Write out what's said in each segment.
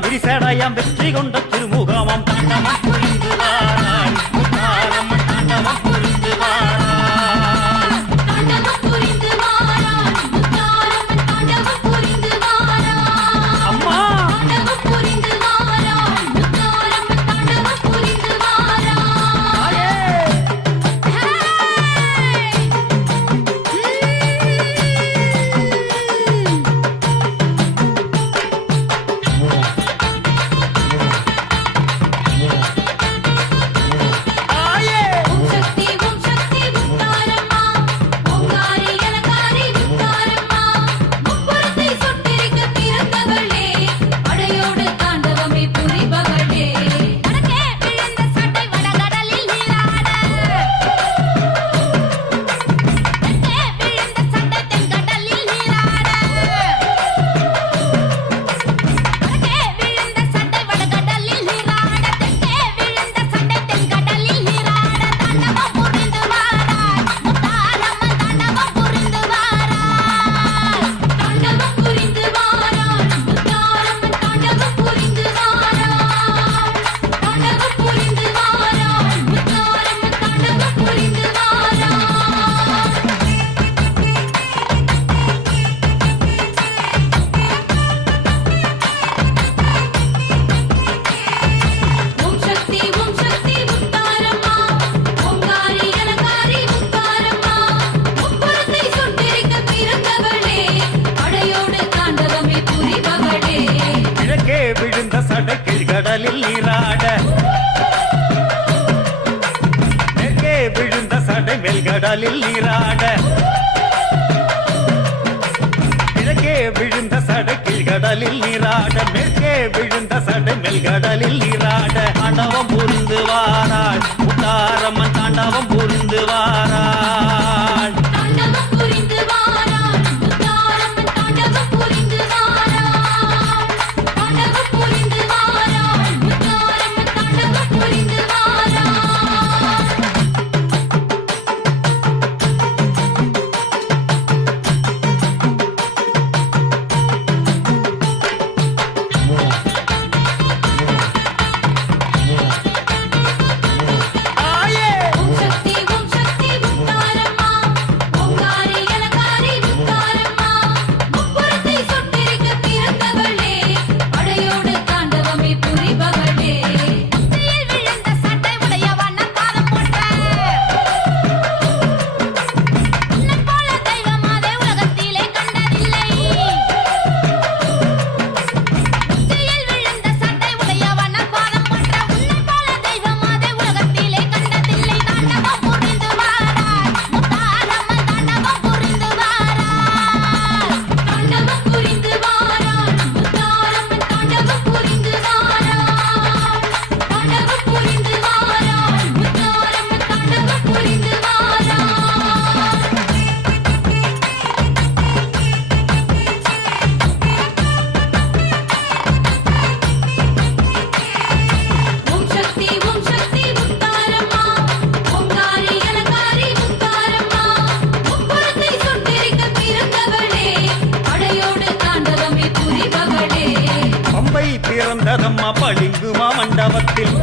விரிசடையாம் வெற்றி கொண்ட திருமுகமாம். தாண்டமாம் வெல்கடலில் நீராட. கிழக்கே விழுந்த சடை கீழ்கடலில் நீராட. மேற்கே விழுந்த சடை மெல்கடலில் நீராட. ஆண்டவம் புரிந்து வாராள். உத்தாரம்மன் தாண்டவம் புரிந்து வாராள். பளிங்குமா பளிங்குமா மண்டபத்தில்?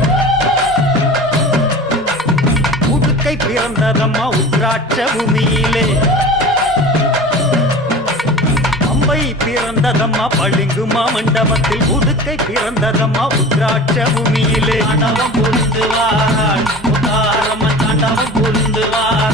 புதுக்கை பிறந்ததம்மா உத்ராட்ச பூமியிலே. அம்பை பிறந்ததம்மா பளிங்குமா மண்டபத்தில். புதுக்கை பிறந்ததம்மா உத்ராட்ச பூமியிலே. தாண்டவம் புரிந்துவார் தாண்டவம் புரிந்துவார்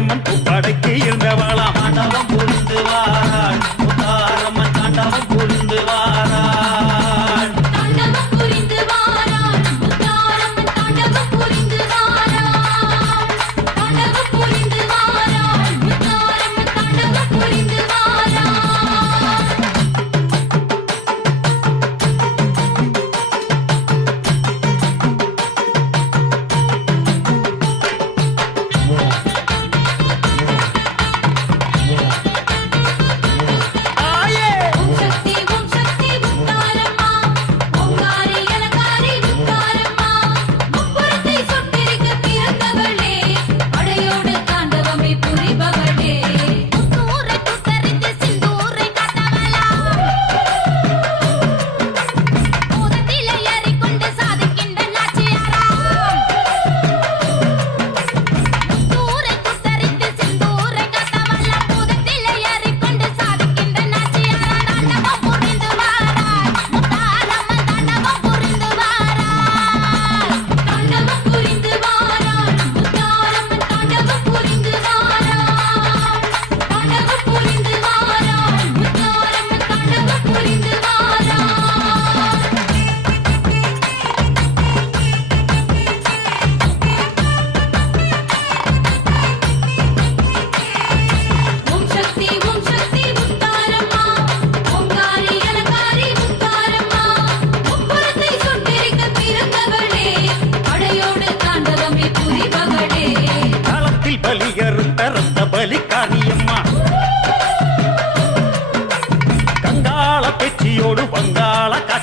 மாரியம்மன் படைக்கு இருந்தவளா. புரிந்துவாள்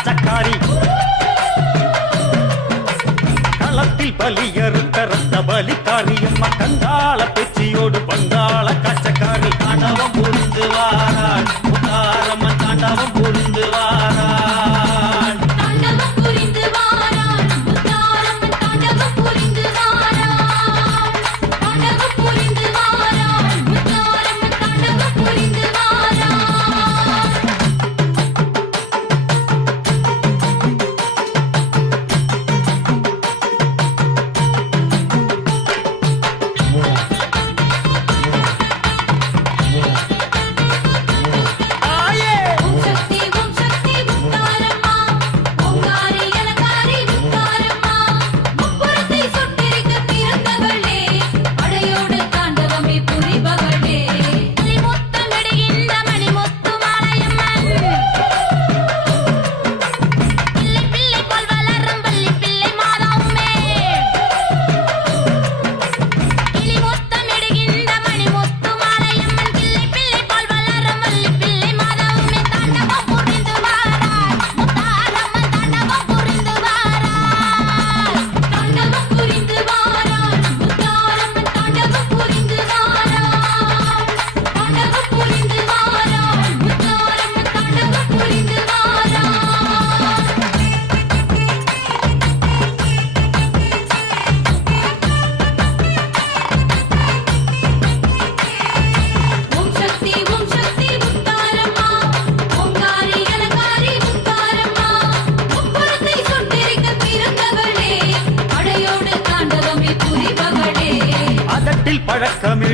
ராசக்காரி. களத்தில் பலியறுத்த ரத்த பலிக்காரியும் கங்காள பேச்சு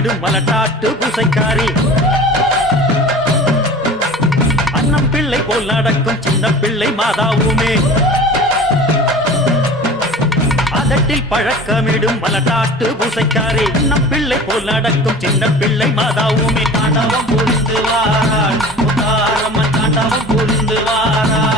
வீடு மலட்டாட்டு பூசைக்காரி அண்ணம் பிள்ளை போல் நடக்கும் சின்ன பிள்ளை மாதாவுமே. அதட்டில் பழக்கமிடும் மலட்டாட்டு பூசைக்காரி அண்ணம் பிள்ளை போல் நடக்கும் சின்ன பிள்ளை மாதாவுமே. தாண்டவம் புரிந்து வாராள். தாண்டவம் புரிந்து வாராள்.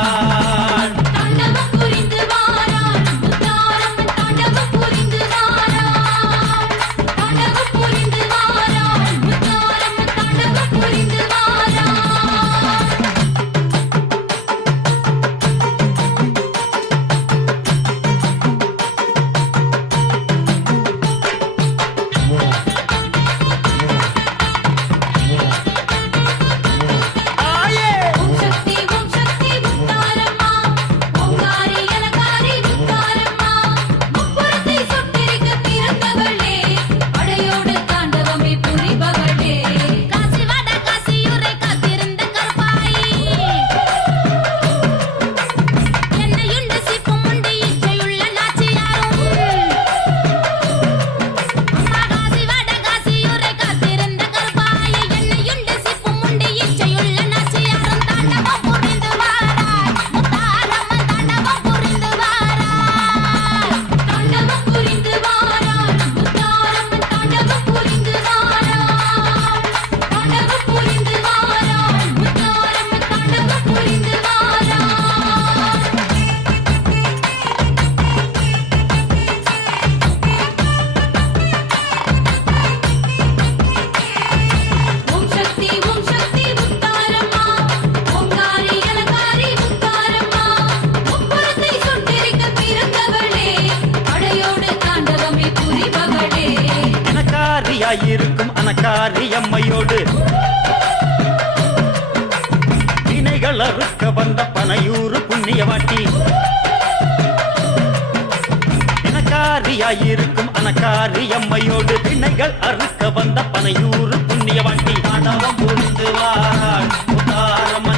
எம்மையோடு திணைகள் அறுக்க வந்த பனையூர் புண்ணியவாண்டி ஆண்டவம் புரிந்து வாராள்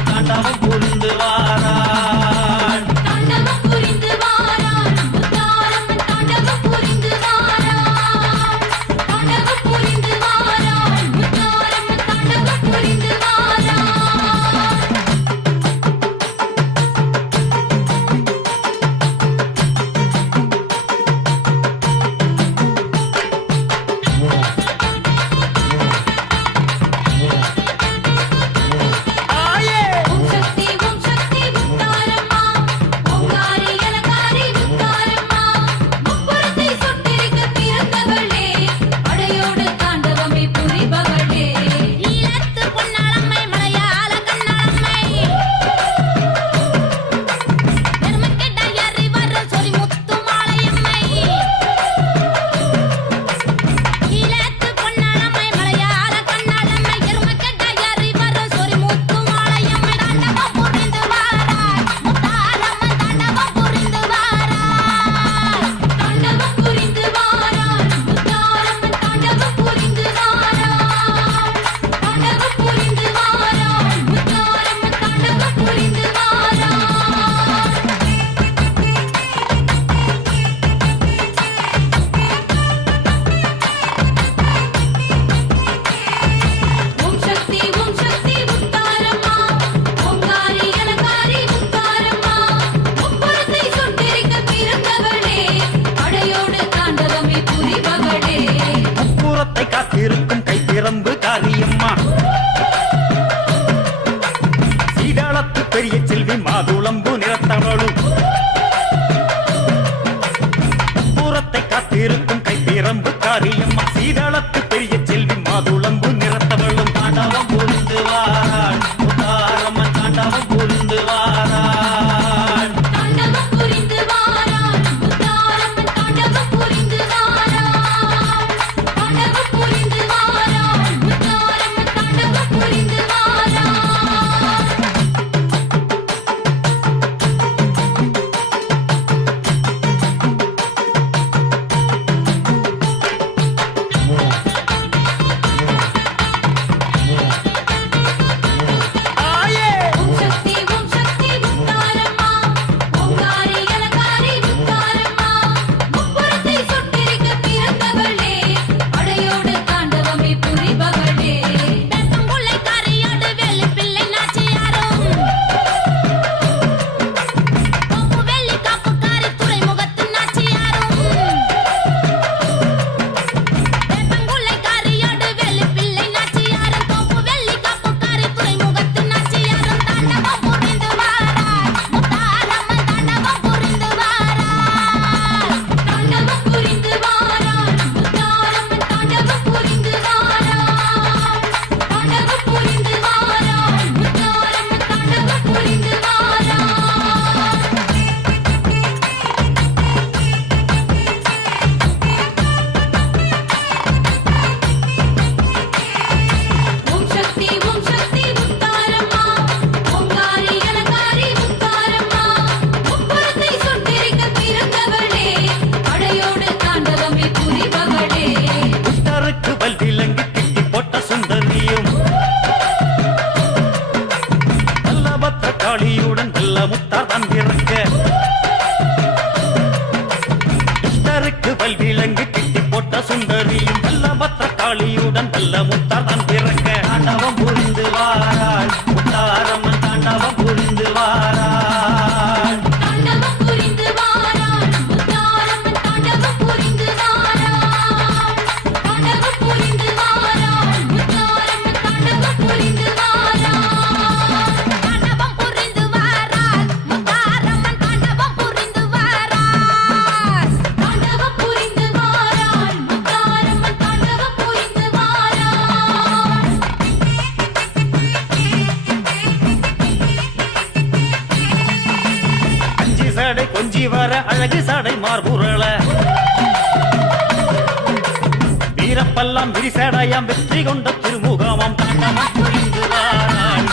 தாண்டவம் புரிந்து குழம்பு வீரப்பல்லாம் வெற்றி கொண்ட திருமுகமாம் தாண்டவம் புரிந்து வாராள்